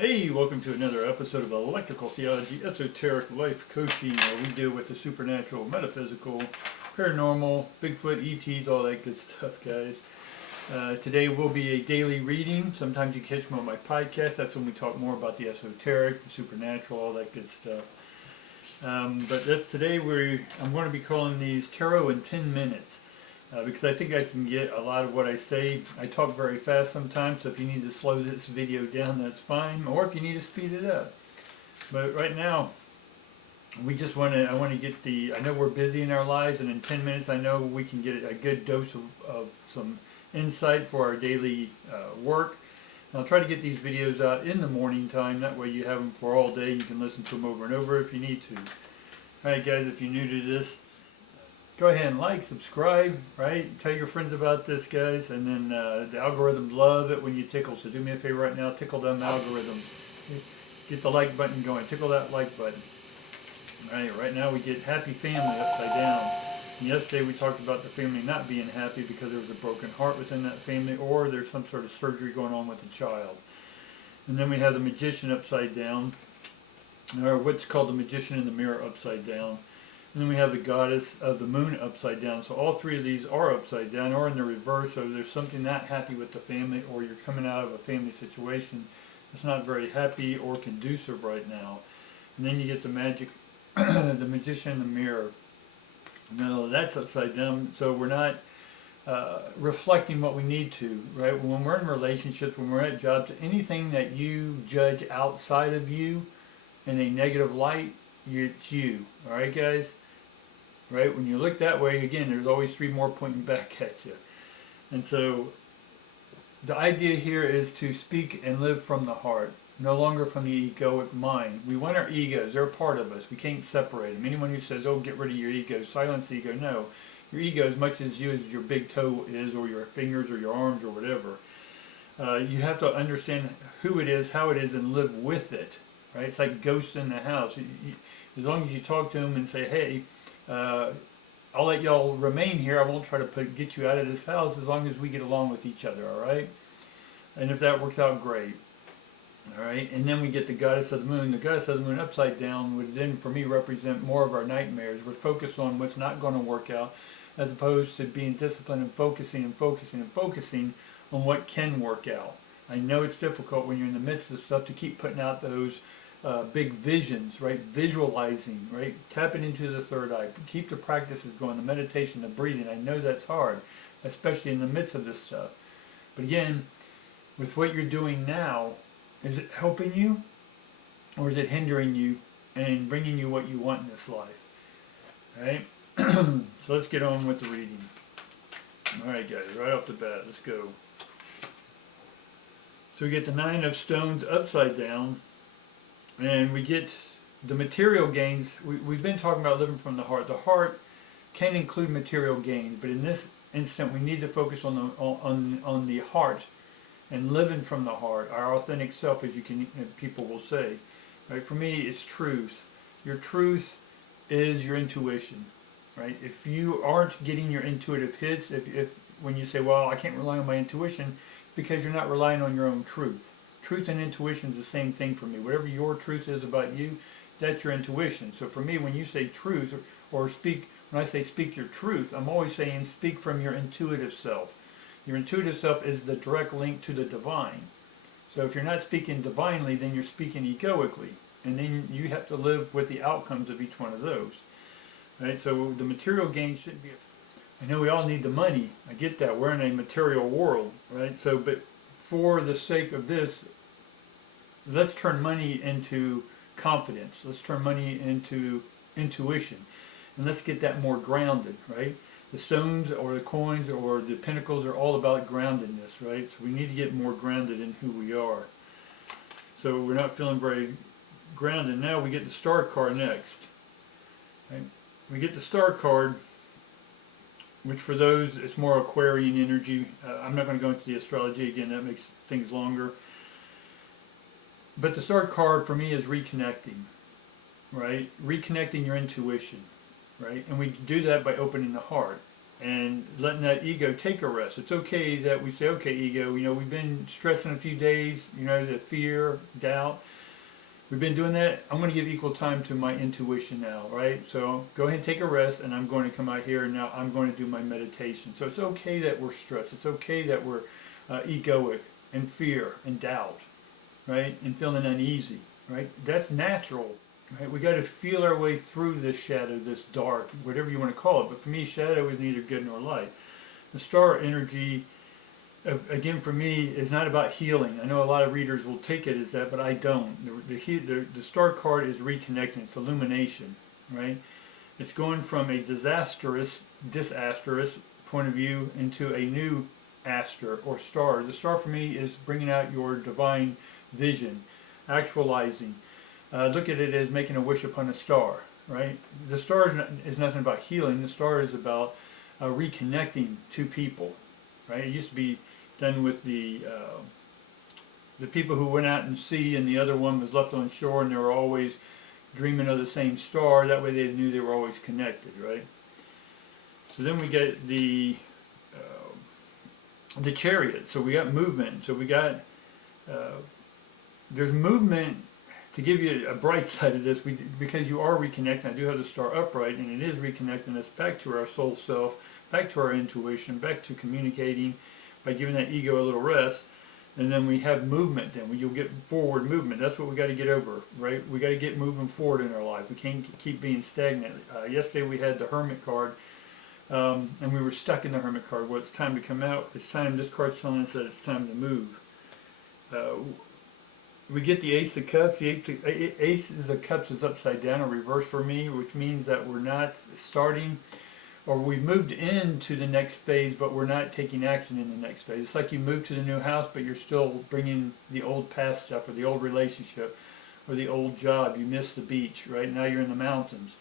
Hey, welcome to another episode of Electrical Theology, Esoteric Life Coaching, where we deal with the supernatural, metaphysical, paranormal, Bigfoot, ETs, all that good stuff, guys. Today will be a daily reading. Sometimes you catch me on my podcast. That's when we talk more about the esoteric, the supernatural, all that good stuff. Today I'm going to be calling these Tarot in 10 minutes. Because I think I can get a lot of what I say. I talk very fast sometimes, so if you need to slow this video down, that's fine. Or if you need to speed it up. But right now, I want to get I know we're busy in our lives, and in 10 minutes I know we can get a good dose of some insight for our daily work. And I'll try to get these videos out in the morning time. That way you have them for all day. You can listen to them over and over if you need to. Alright guys, if you're new to this, go ahead and like, subscribe, right? Tell your friends about this, guys. And then the algorithms love it when you tickle. So do me a favor right now, tickle them algorithms. Get the like button going. Tickle that like button. All right now we get happy family upside down. And yesterday we talked about the family not being happy because there was a broken heart within that family, or there's some sort of surgery going on with the child. And then we have the magician upside down, or what's called the magician in the mirror upside down. And then we have the goddess of the moon upside down. So all three of these are upside down or in the reverse. So there's something not happy with the family, or you're coming out of a family situation that's not very happy or conducive right now. And then you get the the magician in the mirror. No, that's upside down. So we're not reflecting what we need to, right? When we're in relationships, when we're at jobs, anything that you judge outside of you in a negative light, it's you. All right, guys? Right? When you look that way, again, there's always three more pointing back at you. And so the idea here is to speak and live from the heart, no longer from the egoic mind. We want our egos. They're a part of us. We can't separate them. Anyone who says, oh, get rid of your ego, silence the ego, no. Your ego, as much as you as your big toe is, or your fingers, or your arms, or whatever. You have to understand who it is, how it is, and live with it. Right? It's like ghosts in the house. As long as you talk to them and say, hey, I'll let y'all remain here. I won't try to get you out of this house as long as we get along with each other, all right? And if that works out, great. All right? And then we get the goddess of the moon. The goddess of the moon upside down would then, for me, represent more of our nightmares. We're focused on what's not going to work out, as opposed to being disciplined and focusing on what can work out. I know it's difficult when you're in the midst of stuff to keep putting out those big visions, right? Visualizing, right? Tapping into the third eye. Keep the practices going, the meditation, the breathing. I know that's hard, especially in the midst of this stuff. But again, with what you're doing now, is it helping you, or is it hindering you and bringing you what you want in this life? Right? So let's get on with the reading. All right, guys, right off the bat, let's go. So we get the Nine of Stones upside down. And we get the material gains. We've been talking about living from the heart. The heart can include material gains, but in this instant, we need to focus on the heart and living from the heart, our authentic self, as people will say. Right? For me, it's truth. Your truth is your intuition. Right? If you aren't getting your intuitive hits, if when you say, "Well, I can't rely on my intuition," because you're not relying on your own truth. Truth and intuition is the same thing for me. Whatever your truth is about you, that's your intuition. So for me, when you say truth or speak, when I say speak your truth, I'm always saying speak from your intuitive self. Your intuitive self is the direct link to the divine. So if you're not speaking divinely, then you're speaking egoically. And then you have to live with the outcomes of each one of those. Right? So the material gain shouldn't be... I know we all need the money. I get that. We're in a material world. Right? So, but for the sake of this, let's turn money into confidence. Let's turn money into intuition. And let's get that more grounded, right? The stones or the coins or the pinnacles are all about groundedness, right? So we need to get more grounded in who we are. So we're not feeling very grounded. Now we get the star card next. Right? We get the star card, which for those, it's more Aquarian energy. I'm not going to go into the astrology again. That makes things longer. But the star card for me is reconnecting, right? Reconnecting your intuition, right? And we do that by opening the heart. and letting that ego take a rest. It's okay that we say, okay, ego, we've been stressing a few days, the fear, doubt. We've been doing that. I'm going to give equal time to my intuition now, right? So go ahead and take a rest, and I'm going to come out here, and now I'm going to do my meditation. So it's okay that we're stressed. It's okay that we're egoic and fear and doubt, right? And feeling uneasy, right? That's natural, right? We got to feel our way through this shadow, this dark, whatever you want to call it. But for me, shadow is neither good nor light. The star energy, again, for me, is not about healing. I know a lot of readers will take it as that, but I don't. The star card is reconnection. It's illumination, right? It's going from a disastrous point of view into a new aster or star. The star for me is bringing out your divine vision, actualizing. Look at it as making a wish upon a star, right? The star is nothing about healing. The star is about reconnecting two people, right? It used to be done with the people who went out in sea, and the other one was left on shore, and they were always dreaming of the same star. That way they knew they were always connected, right? So then we get the chariot. So we got movement. So we got there's movement. To give you a bright side of this, because you are reconnecting, I do have the star upright, and it is reconnecting us back to our soul self, back to our intuition, back to communicating by giving that ego a little rest. And then we have movement. Then you'll get forward movement. That's what we got to get over, right? We got to get moving forward in our life. We can't keep being stagnant. Yesterday we had the Hermit card, and we were stuck in the Hermit card. Well, it's time to come out. It's time. This card's telling us that it's time to move. We get the Ace of Cups. The Ace of Cups is upside down or reversed for me, which means that we're not starting, or we've moved into the next phase, but we're not taking action in the next phase. It's like you move to the new house, but you're still bringing the old past stuff, or the old relationship, or the old job. You missed the beach, right? Now you're in the mountains,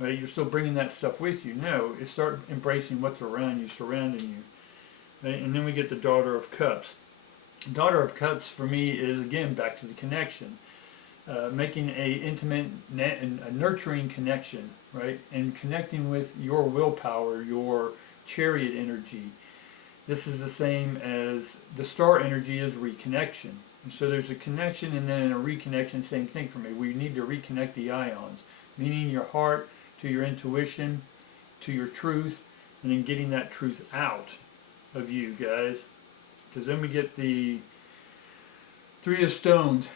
right? You're still bringing that stuff with you. No, it's start embracing what's around you, surrounding you, right? And then we get the Daughter of Cups. Daughter of Cups for me is, again, back to the connection, making a intimate and a nurturing connection, right, and connecting with your willpower, your chariot energy. This is the same as the star energy is reconnection. And so there's a connection and then a reconnection, same thing for me. We need to reconnect the ions, meaning your heart to your intuition, to your truth, and then getting that truth out of you, guys. Because then we get the Three of Stones,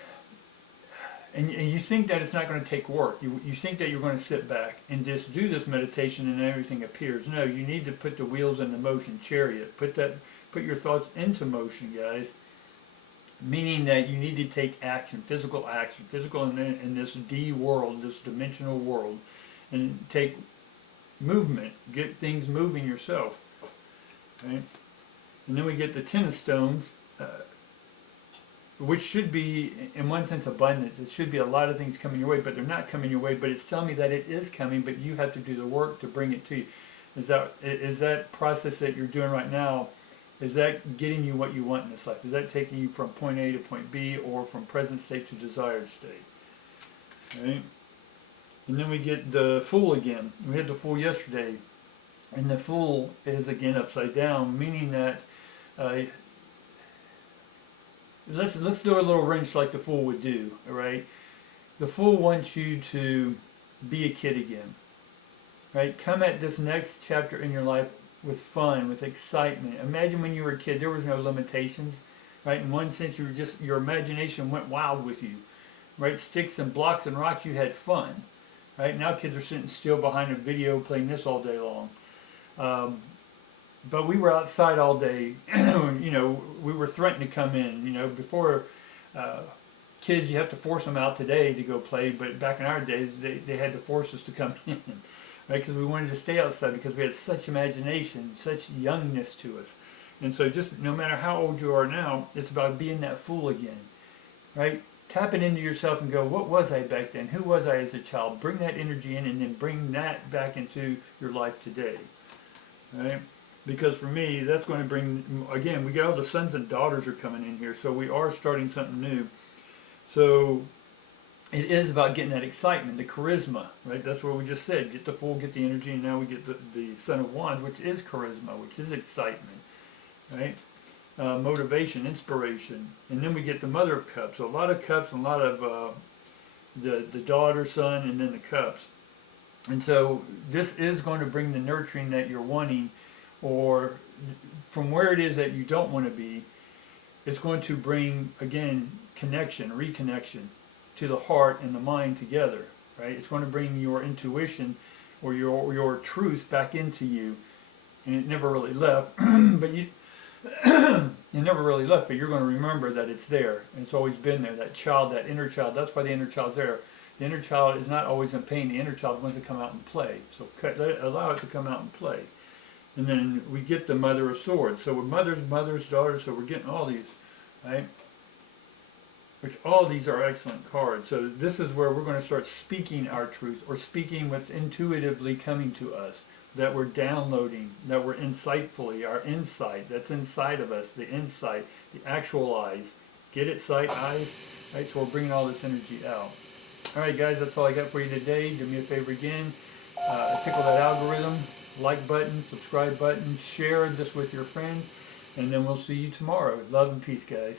and you think that it's not going to take work. You think that you're going to sit back and just do this meditation and everything appears. No, you need to put the wheels into motion. Chariot. Put your thoughts into motion, guys. Meaning that you need to take action, physical in this D world, this dimensional world, and take movement. Get things moving yourself, right? And then we get the Ten of Stones, which should be, in one sense, abundance. It should be a lot of things coming your way, but they're not coming your way. But it's telling me that it is coming, but you have to do the work to bring it to you. Is that process that you're doing right now, is that getting you what you want in this life? Is that taking you from point A to point B, or from present state to desired state? Right? And then we get the Fool again. We had the Fool yesterday. And the Fool is, again, upside down, meaning that let's do a little wrench like the Fool would do, all right? The Fool wants you to be a kid again, right? Come at this next chapter in your life with fun, with excitement. Imagine when you were a kid, there was no limitations, right? In one sense, your imagination went wild with you, right? Sticks and blocks and rocks, you had fun, right? Now kids are sitting still behind a video playing this all day long. But we were outside all day. We were threatened to come in. Before kids, you have to force them out today to go play. But back in our days, they had to force us to come in, right? Because we wanted to stay outside because we had such imagination, such youngness to us. And so just no matter how old you are now, it's about being that fool again, right? Tapping into yourself and go, what was I back then? Who was I as a child? Bring that energy in and then bring that back into your life today. Right? Because for me, that's going to bring, again, we got all the sons and daughters are coming in here, so we are starting something new. So it is about getting that excitement, the charisma, right? That's what we just said. Get the Fool, get the energy, and now we get the Son of Wands, which is charisma, which is excitement, right? Motivation, inspiration, and then we get the Mother of Cups. So a lot of cups and a lot of the daughter, son, and then the cups. And so this is going to bring the nurturing that you're wanting, or from where it is that you don't want to be. It's going to bring, again, connection, reconnection to the heart and the mind together, right? It's going to bring your intuition or your truth back into you, and it never really left, but you it never really left, but you're going to remember that it's there, and it's always been there. That child, that inner child, that's why the inner child's there. The inner child is not always in pain. The inner child wants to come out and play, so allow it to come out and play. And then we get the Mother of Swords. So with mothers, daughters, so we're getting all these, right? Which all these are excellent cards. So this is where we're going to start speaking our truth, or speaking what's intuitively coming to us, that we're downloading, that we're insightfully, our insight, that's inside of us, the insight, the actual eyes. Get it, sight, eyes, right? So we're bringing all this energy out. All right, guys, that's all I got for you today. Do me a favor again. Tickle that algorithm, like button, subscribe button, share this with your friends, and then we'll see you tomorrow. Love and peace, guys.